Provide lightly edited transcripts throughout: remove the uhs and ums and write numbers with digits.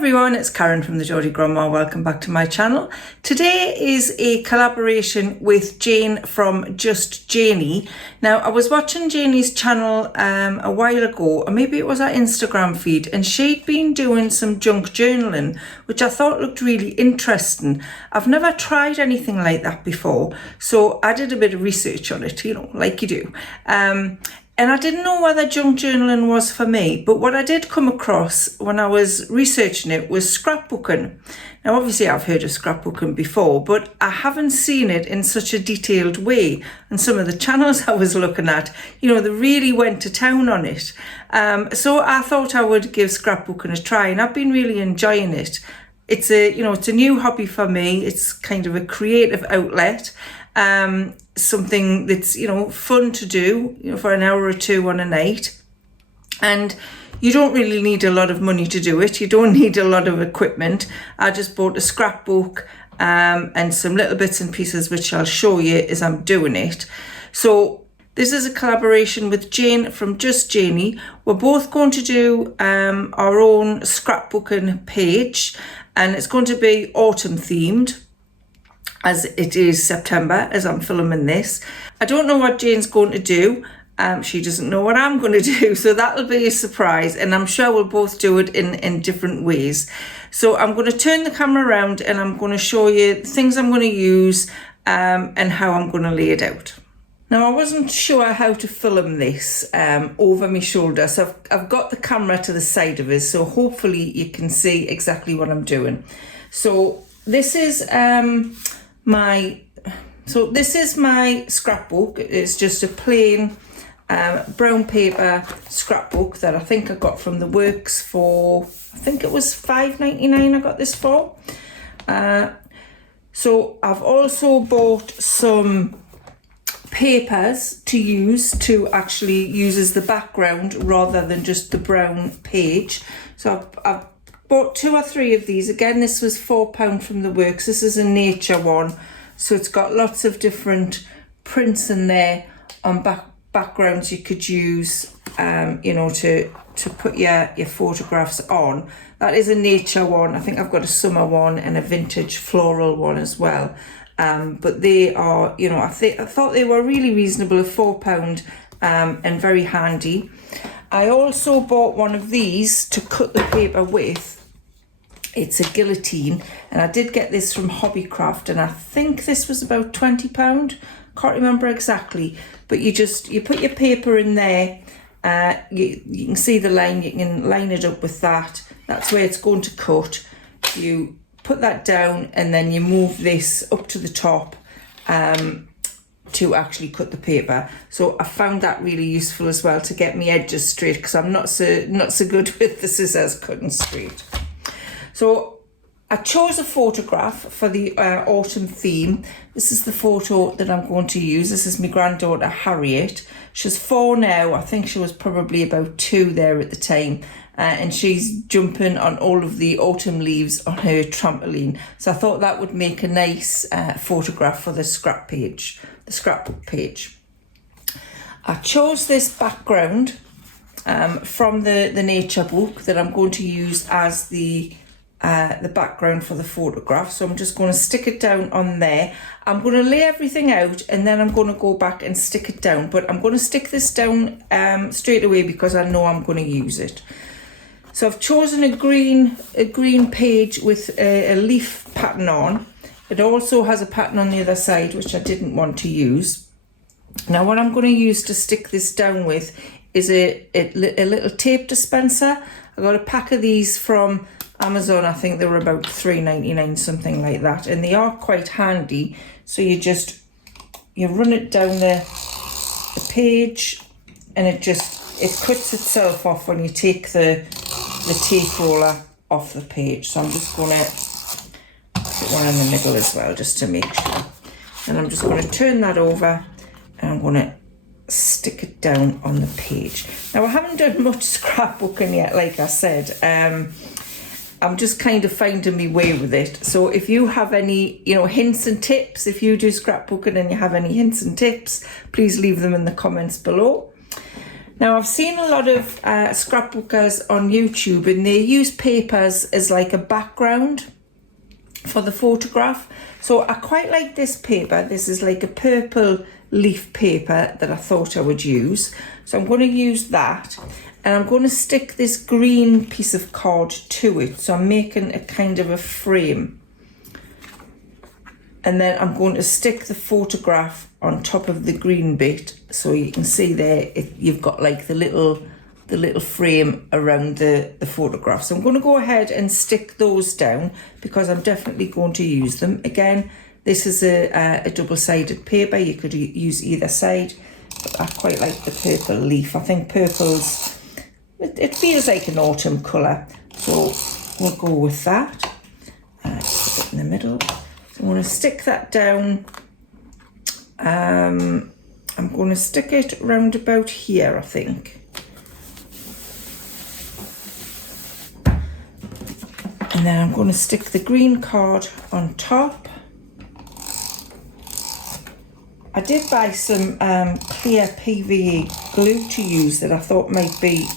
everyone, it's Karen from the Geordie Grandma. Welcome back to my channel. Today is a collaboration with Jane from Just Janie. Now, I was watching Janie's channel a while ago, or maybe it was her Instagram feed, and she'd been doing some junk journaling, which I thought looked really interesting. I've never tried anything like that before, so I did a bit of research on it, like you do. And I didn't know whether junk journaling was for me, but what I did come across when I was researching it was scrapbooking. Now, obviously I've heard of scrapbooking before, but I haven't seen it in such a detailed way. And some of the channels I was looking at, they really went to town on it. So I thought I would give scrapbooking a try, and I've been really enjoying it. It's a new hobby for me. It's kind of a creative outlet. Something that's fun to do for an hour or two on a night, and you don't really need a lot of money to do it. You don't need a lot of equipment. I just bought a scrapbook and some little bits and pieces which I'll show you as I'm doing it. So this is a collaboration with Jane from Just Janie. We're both going to do our own scrapbooking page, and it's going to be autumn themed, as it is September as I'm filming this. I don't know what Jane's going to do. She doesn't know what I'm going to do, so that'll be a surprise, and I'm sure we'll both do it in different ways. So I'm going to turn the camera around and I'm going to show you the things I'm going to use and how I'm going to lay it out. Now, I wasn't sure how to film this over my shoulder, so I've got the camera to the side of us, so hopefully you can see exactly what I'm doing. So this is my scrapbook. It's just a plain brown paper scrapbook that I think I got from the works for, I think it was $5.99 I got this for. So I've also bought some papers to use as the background rather than just the brown page. So I've bought 2 or 3 of these. Again, this was £4 from the works. This is a nature one, so it's got lots of different prints in there on backgrounds you could use to put your photographs on. That is a nature one. I think I've got a summer one and a vintage floral one as well. But they are, I thought they were really reasonable, at £4 and very handy. I also bought one of these to cut the paper with. It's a guillotine, and I did get this from Hobbycraft, and I think this was about £20. Can't remember exactly, but you put your paper in there. You can see the line. You can line it up with that. That's where it's going to cut. You put that down, and then you move this up to the top to actually cut the paper. So I found that really useful as well, to get my edges straight, because I'm not so good with the scissors cutting straight. So I chose a photograph for the autumn theme. This is the photo that I'm going to use. This is my granddaughter Harriet. She's 4 now. I think she was probably about 2 there at the time. And she's jumping on all of the autumn leaves on her trampoline. So I thought that would make a nice photograph for the scrapbook page. I chose this background from the nature book that I'm going to use as the background for the photograph. So I'm just going to stick it down on there. I'm going to lay everything out, and then I'm going to go back and stick it down. But I'm going to stick this down straight away because I know I'm going to use it. So I've chosen a green page with a leaf pattern on. It also has a pattern on the other side, which I didn't want to use. Now, what I'm going to use to stick this down with is a little tape dispenser. I got a pack of these from Amazon. I think they were about $3.99, something like that, and they are quite handy. So you run it down the page, and it cuts itself off when you take the tape roller off the page. So I'm just going to put one in the middle as well, just to make sure. And I'm just going to turn that over, and I'm going to stick it down on the page. Now, I haven't done much scrapbooking yet, like I said. I'm just kind of finding my way with it. So if you have any, hints and tips, if you do scrapbooking and you have any hints and tips, please leave them in the comments below. Now I've seen a lot of scrapbookers on YouTube, and they use papers as like a background for the photograph. So I quite like this paper. This is like a purple leaf paper that I thought I would use. So I'm going to use that, and I'm going to stick this green piece of card to it. So I'm making a kind of a frame. And then I'm going to stick the photograph on top of the green bit, so you can see there you've got like the little frame around the photograph. So I'm going to go ahead and stick those down because I'm definitely going to use them. Again, this is a double-sided paper. You could use either side, but I quite like the purple leaf. I think purple's, it feels like an autumn colour, so we'll go with that. Just put it in the middle. I'm going to stick that down. I'm going to stick it round about here, I think. And then I'm going to stick the green card on top. I did buy some clear PVA glue to use that I thought might be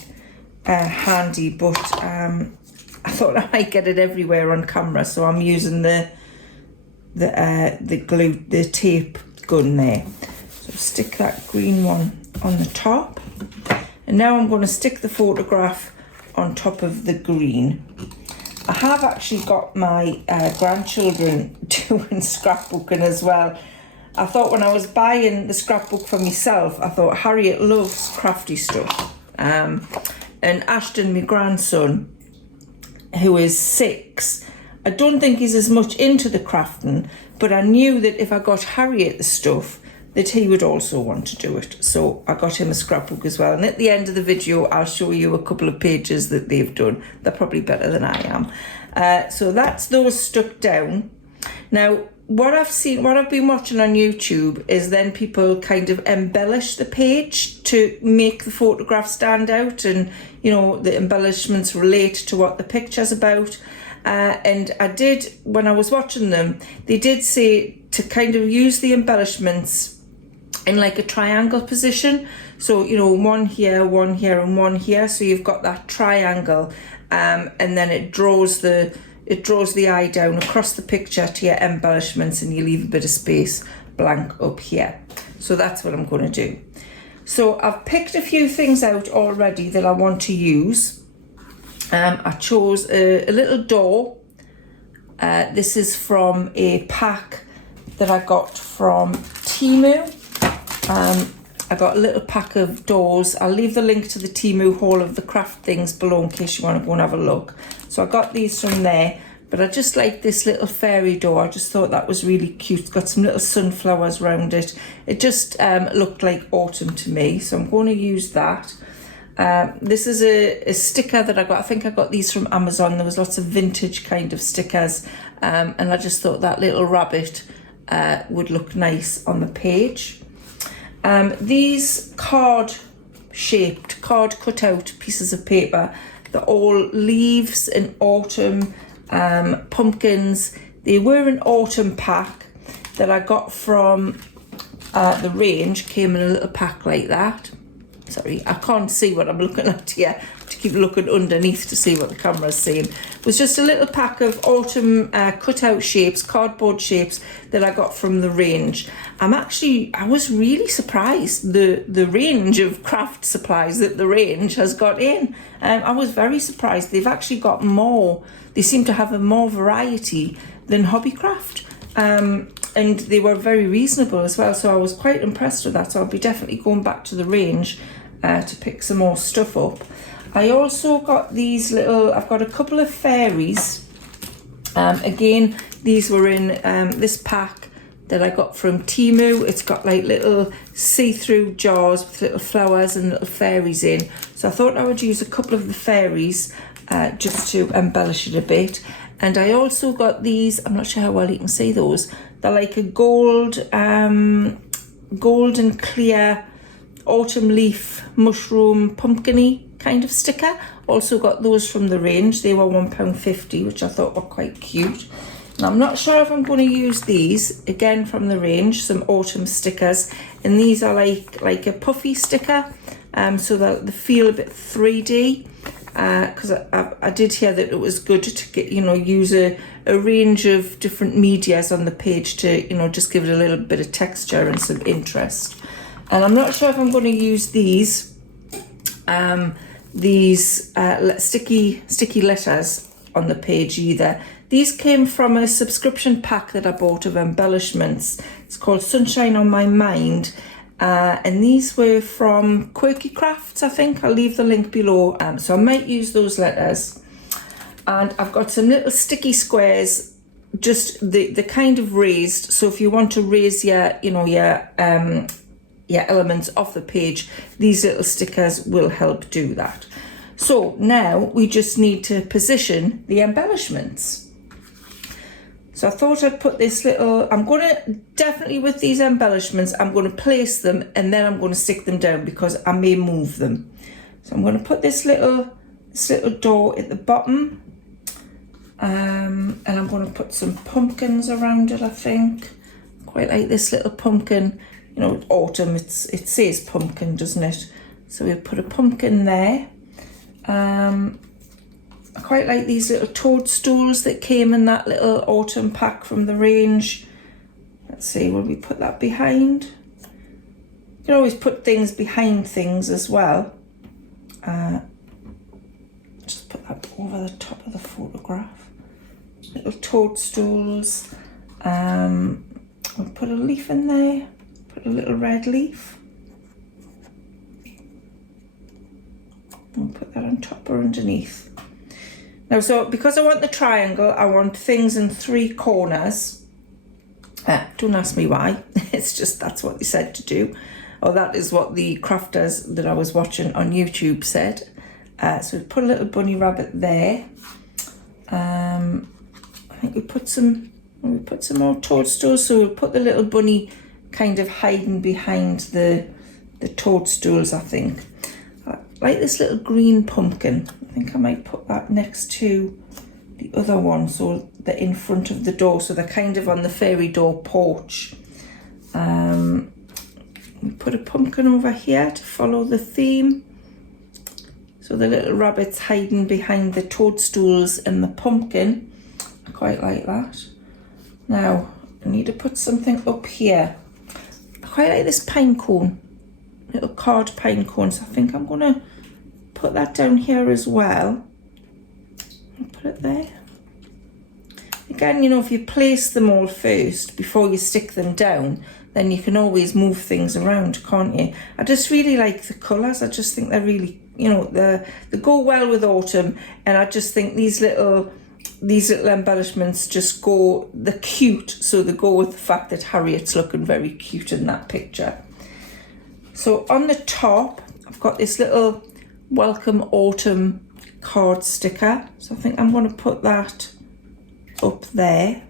handy, but I thought I might get it everywhere on camera, so I'm using the glue, the tape gun there. So stick that green one on the top, and now I'm going to stick the photograph on top of the green. I have actually got my grandchildren doing scrapbooking as well. I thought when I was buying the scrapbook for myself, I thought Harriet loves crafty stuff, and Ashton, my grandson, who is 6, I don't think he's as much into the crafting, but I knew that if I got Harriet the stuff, that he would also want to do it. So I got him a scrapbook as well. And at the end of the video, I'll show you a couple of pages that they've done. They're probably better than I am. So that's those stuck down. Now, what I've been watching on YouTube is then people kind of embellish the page to make the photograph stand out, and, you know, the embellishments relate to what the picture's about. And I did, when I was watching them, they did say to kind of use the embellishments in like a triangle position. So, you know, one here, and one here. So you've got that triangle, and then it draws the eye down across the picture to your embellishments, and you leave a bit of space blank up here. So that's what I'm going to do. So I've picked a few things out already that I want to use. I chose a little door. This is from a pack that I got from Temu. I got a little pack of doors. I'll leave the link to the Temu haul of the craft things below in case you want to go and have a look. So I got these from there, but I just like this little fairy door. I just thought that was really cute. It's got some little sunflowers around it. It just looked like autumn to me, so I'm going to use that. This is a sticker that I got. I think I got these from Amazon. There was lots of vintage kind of stickers, and I just thought that little rabbit would look nice on the page. These card cutout pieces of paper, they're all leaves in autumn, pumpkins. They were an autumn pack that I got from the range. Came in a little pack like that. Sorry, I can't see what I'm looking at here. I have to keep looking underneath to see what the camera's seeing. It was just a little pack of autumn cutout shapes, cardboard shapes that I got from the range. I was really surprised the range of craft supplies that the range has got in. I was very surprised. They've actually got more. They seem to have a more variety than Hobbycraft. And they were very reasonable as well, so I was quite impressed with that. So I'll be definitely going back to the range to pick some more stuff up. I also got these I've got a couple of fairies. Again, these were in this pack that I got from Temu. It's got like little see-through jars with little flowers and little fairies in. So I thought I would use a couple of the fairies just to embellish it a bit. And I also got these, I'm not sure how well you can see those. They're like a gold and clear autumn leaf mushroom pumpkin-y kind of sticker. Also got those from the range. They were £1.50, which I thought were quite cute. And I'm not sure if I'm going to use these, again from the range, some autumn stickers. And these are like a puffy sticker. so that they feel a bit 3D. Because I did hear that it was good to get, use a range of different medias on the page to, just give it a little bit of texture and some interest. And I'm not sure if I'm going to use these sticky letters on the page either. These came from a subscription pack that I bought of Embellishments. It's called Sunshine on My Mind. And these were from Quirky Crafts, I think. I'll leave the link below. So I might use those letters. And I've got some little sticky squares, just the kind of raised. So if you want to raise your elements off the page, these little stickers will help do that. So now we just need to position the embellishments. So I thought I'd put this little, I'm going to, definitely with these embellishments, I'm going to place them and then I'm going to stick them down because I may move them. So I'm going to put this little door at the bottom. And I'm going to put some pumpkins around it, I think. Quite like this little pumpkin. Autumn, it says pumpkin, doesn't it? So we'll put a pumpkin there. I quite like these little toadstools that came in that little autumn pack from the range. Let's see, will we put that behind? You can always put things behind things as well. Just put that over the top of the photograph. Little toadstools. We'll put a leaf in there. Put a little red leaf. We'll put that on top or underneath. Now, so because I want the triangle, I want things in 3 corners. Don't ask me why. It's just that's what they said to do. Or that is what the crafters that I was watching on YouTube said. So we put a little bunny rabbit there. I think we put some more toadstools. So we'll put the little bunny kind of hiding behind the toadstools, I think. Like this little green pumpkin. I think I might put that next to the other one, so they're in front of the door, so they're kind of on the fairy door porch. We put a pumpkin over here to follow the theme. So the little rabbit's hiding behind the toadstools and the pumpkin. I quite like that. Now, I need to put something up here. I quite like this pine cone. Little card pine cones. I think I'm going to put that down here as well. I'll put it there. Again, if you place them all first before you stick them down, then you can always move things around, can't you? I just really like the colours. I just think they're really, they go well with autumn, and I just think these little embellishments they're cute, so they go with the fact that Harriet's looking very cute in that picture. So on the top, I've got this little Welcome Autumn card sticker. So I think I'm going to put that up there.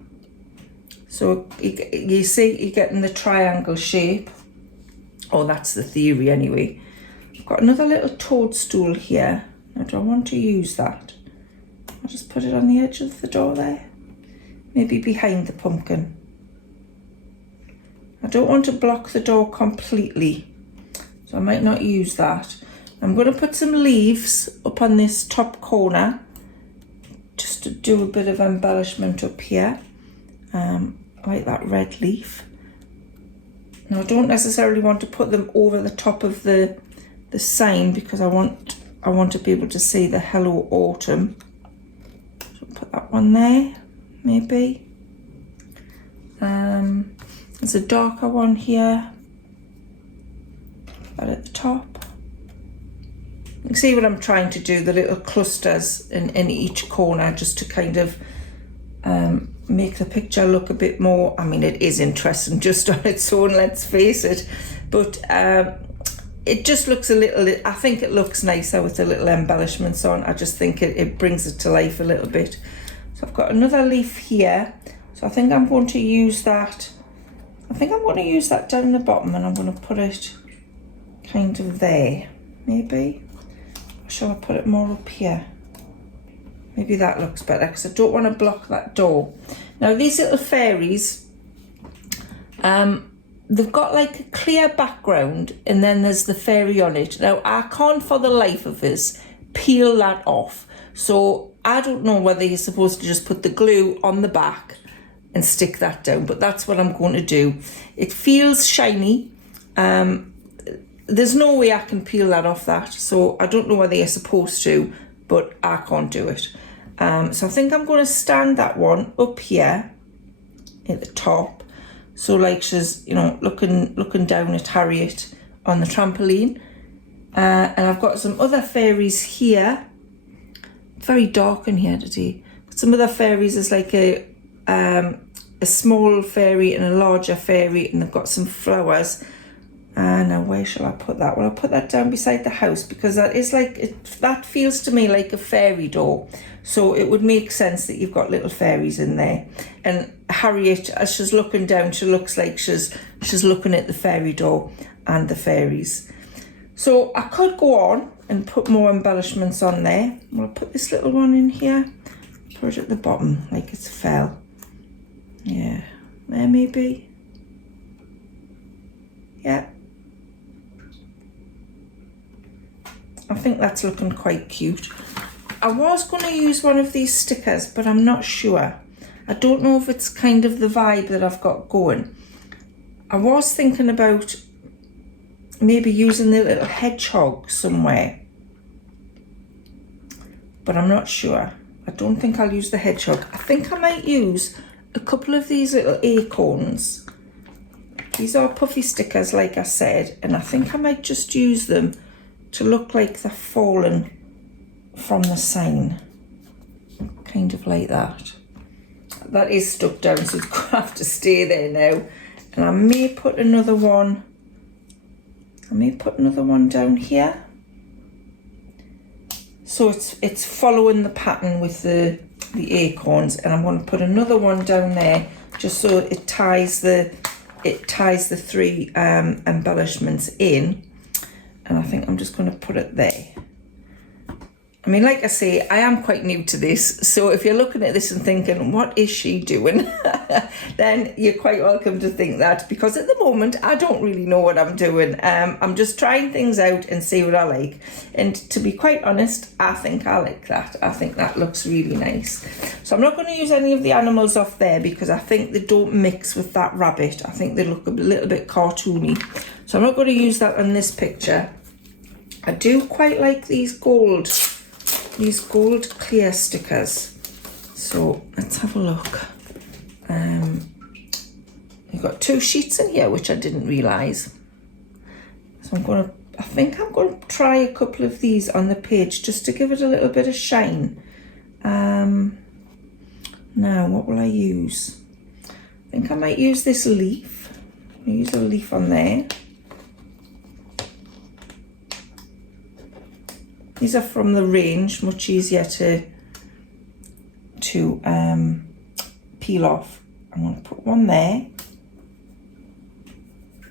So you see you're getting the triangle shape. Oh, that's the theory anyway. I've got another little toadstool here. Now, do I want to use that? I'll just put it on the edge of the door there. Maybe behind the pumpkin. I don't want to block the door completely, so I might not use that. I'm going to put some leaves up on this top corner just to do a bit of embellishment up here, like that red leaf. Now, I don't necessarily want to put them over the top of the sign because I want to be able to see the Hello Autumn. So put that one there, maybe. There's a darker one here. That at the top. You can see what I'm trying to do, the little clusters in each corner, just to kind of make the picture look a bit more, I mean, it is interesting just on its own, let's face it, but it just looks I think it looks nicer with the little embellishments on. I just think it brings it to life a little bit. So I've got another leaf here, so I think I'm going to use that. I think I'm going to use that down the bottom, and I'm going to put it kind of there, maybe. Or shall I put it more up here? Maybe that looks better, because I don't want to block that door. Now, these little fairies, they've got like a clear background and then there's the fairy on it. Now I can't for the life of us peel that off. So I don't know whether you're supposed to just put the glue on the back and stick that down, but that's what I'm going to do. It feels shiny. There's no way I can peel that off that, so I don't know whether you're supposed to, but I can't do it. So I think I'm going to stand that one up here at the top, so like she's, you know, looking down at Harriet on the trampoline. And I've got some other fairies here. Very dark in here today. But some other fairies is like a small fairy and a larger fairy, and they've got some flowers. Now where shall I put that? Well, I'll put that down beside the house, because that is like, that feels to me like a fairy door. So it would make sense that you've got little fairies in there. And Harriet, as she's looking down, she looks like she's looking at the fairy door and the fairies. So I could go on and put more embellishments on there. I'll put this little one in here, put it at the bottom like it's fell. Yeah, there maybe. Yeah. I think that's looking quite cute. I was going to use one of these stickers, but I'm not sure. I don't know if it's kind of the vibe that I've got going. I was thinking about maybe using the little hedgehog somewhere, but I'm not sure. I don't think I'll use the hedgehog. I think I might use a couple of these little acorns. These are puffy stickers, like I said, and I think I might just use them to look like they're fallen from the sign, kind of like that. That is stuck down, so it's going to have to stay there now. And I may put another one. I may put another one down here. So it's following the pattern with the acorns, and I'm going to put another one down there just so it ties the three embellishments in. And I think I'm just going to put it there. I mean, like I say, I am quite new to this, so if you're looking at this and thinking, what is she doing? Then you're quite welcome to think that, because at the moment, I don't really know what I'm doing. I'm just trying things out and see what I like. And to be quite honest, I think I like that. I think that looks really nice. So I'm not going to use any of the animals off there, because I think they don't mix with that rabbit. I think they look a little bit cartoony. So I'm not going to use that in this picture. I do quite like these gold clear stickers. So let's have a look. You've got 2 sheets in here, which I didn't realise. So I think I'm going to try a couple of these on the page just to give it a little bit of shine. Now, what will I use? I think I might use this leaf. I'll use a leaf on there. These are from the range, much easier to peel off. I'm going to put one there.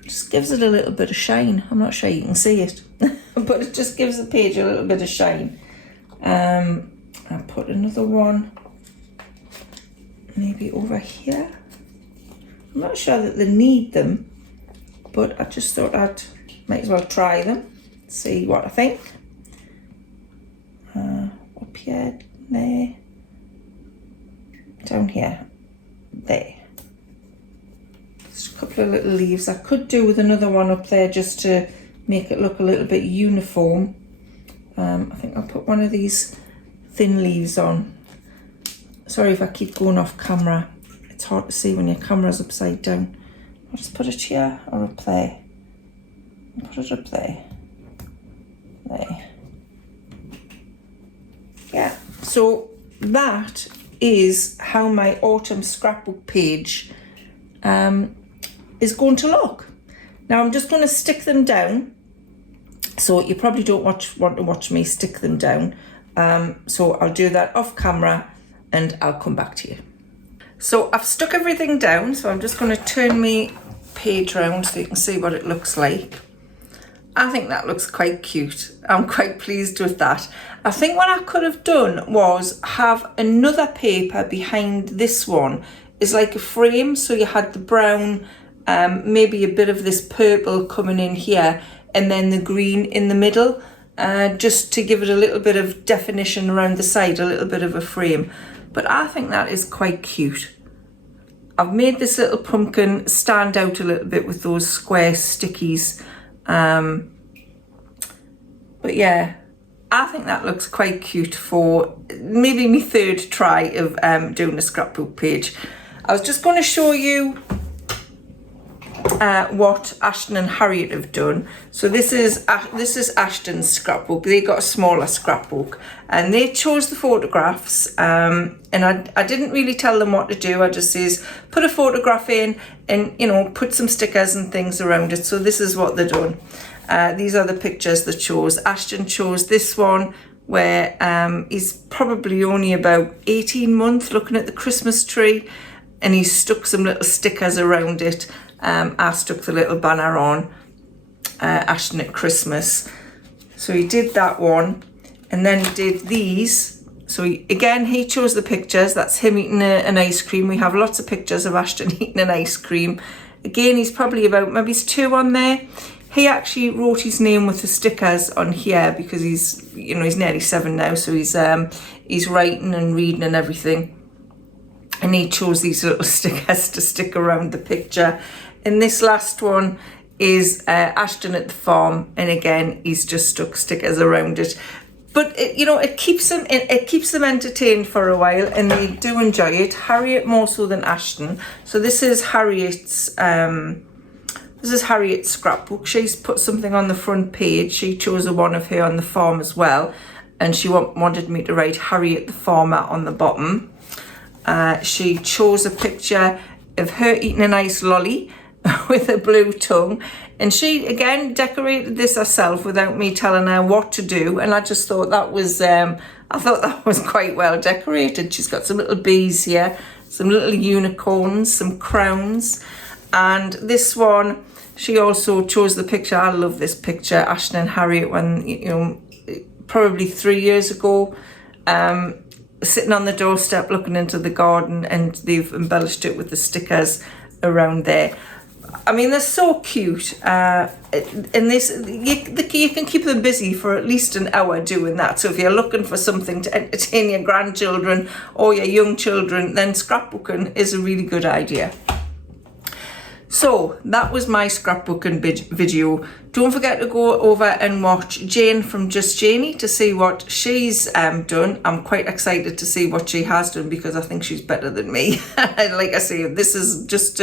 Just gives it a little bit of shine. I'm not sure you can see it, but it just gives the page a little bit of shine. I'll put another one maybe over here. I'm not sure that they need them, but I just thought might as well try them, see what I think. Up here, there, down here, there. Just a couple of little leaves. I could do with another one up there just to make it look a little bit uniform. I think I'll put one of these thin leaves on. Sorry if I keep going off camera. It's hard to see when your camera's upside down. I'll just put it here or up there. Put it up there. There. Yeah, so that is how my autumn scrapbook page is going to look. Now I'm just going to stick them down. So you probably don't want to watch me stick them down. So I'll do that off camera and I'll come back to you. So I've stuck everything down, so I'm just going to turn my page around so you can see what it looks like. I think that looks quite cute. I'm quite pleased with that. I think what I could have done was have another paper behind this one. It's like a frame, so you had the brown maybe a bit of this purple coming in here, and then the green in the middle, just to give it a little bit of definition around the side, a little bit of a frame. But I think that is quite cute. I've made this little pumpkin stand out a little bit with those square stickies. But yeah, I think that looks quite cute for maybe my third try of doing a scrapbook page. I was just going to show you what Ashton and Harriet have done. So this is Ashton's scrapbook. They got a smaller scrapbook and they chose the photographs, and I didn't really tell them what to do. I just says put a photograph in and, you know, put some stickers and things around it. So this is what they've done. These are the pictures they chose. Ashton chose this one where he's probably only about 18 months, looking at the Christmas tree, and he's stuck some little stickers around it. I stuck the little banner on, Ashton at Christmas. So he did that one, and then he did these. So again, he chose the pictures. That's him eating an ice cream. We have lots of pictures of Ashton eating an ice cream. Again, he's probably about, maybe he's 2 on there. He actually wrote his name with the stickers on here because he's, you know, he's nearly 7 now, so he's writing and reading and everything. And he chose these little stickers to stick around the picture. And this last one is Ashton at the farm, and again he's just stuck stickers around it. But you know, it keeps them entertained for a while, and they do enjoy it. Harriet more so than Ashton. So this is Harriet's. This is Harriet's scrapbook. She's put something on the front page. She chose a one of her on the farm as well, and she wanted me to write Harriet the farmer on the bottom. She chose a picture of her eating a nice lolly with a blue tongue, and she again decorated this herself without me telling her what to do, and I just thought that was quite well decorated. She's got some little bees here, some little unicorns, some crowns, and this one she also chose the picture. I love this picture, Ashton and Harriet, when, you know, probably 3 years ago, sitting on the doorstep looking into the garden, and they've embellished it with the stickers around there. I mean, they're so cute, and this you can keep them busy for at least an hour doing that. So if you're looking for something to entertain your grandchildren or your young children, then scrapbooking is a really good idea. So that was my scrapbooking video. Don't forget to go over and watch Jane from Just Janie to see what she's done. I'm quite excited to see what she has done because I think she's better than me. Like I say, this is just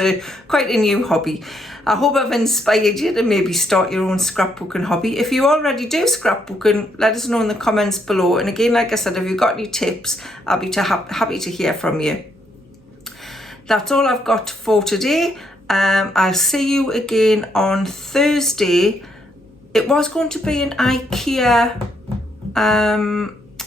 quite a new hobby. I hope I've inspired you to maybe start your own scrapbooking hobby. If you already do scrapbooking, let us know in the comments below. And again, like I said, if you've got any tips, I'll be happy to hear from you. That's all I've got for today. I'll see you again on Thursday. It was going to be an IKEA,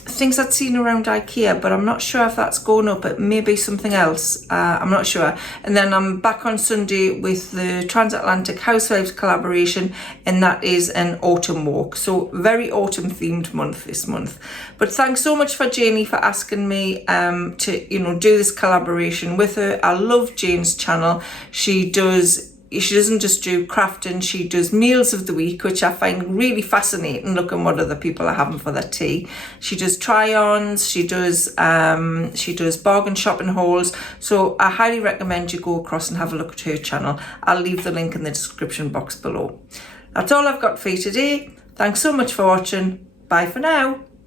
things I'd seen around IKEA, but I'm not sure if that's going up. It may be something else. I'm not sure. And then I'm back on Sunday with the Transatlantic Housewives collaboration, and that is an autumn walk. So very autumn themed month this month. But thanks so much for Janie for asking me to, you know, do this collaboration with her. I love Jane's channel. She doesn't just do crafting, she does meals of the week, which I find really fascinating, looking what other people are having for their tea. She does try-ons, she does bargain shopping hauls. So I highly recommend you go across and have a look at her channel. I'll leave the link in the description box below. That's all I've got for you today. Thanks so much for watching. Bye for now.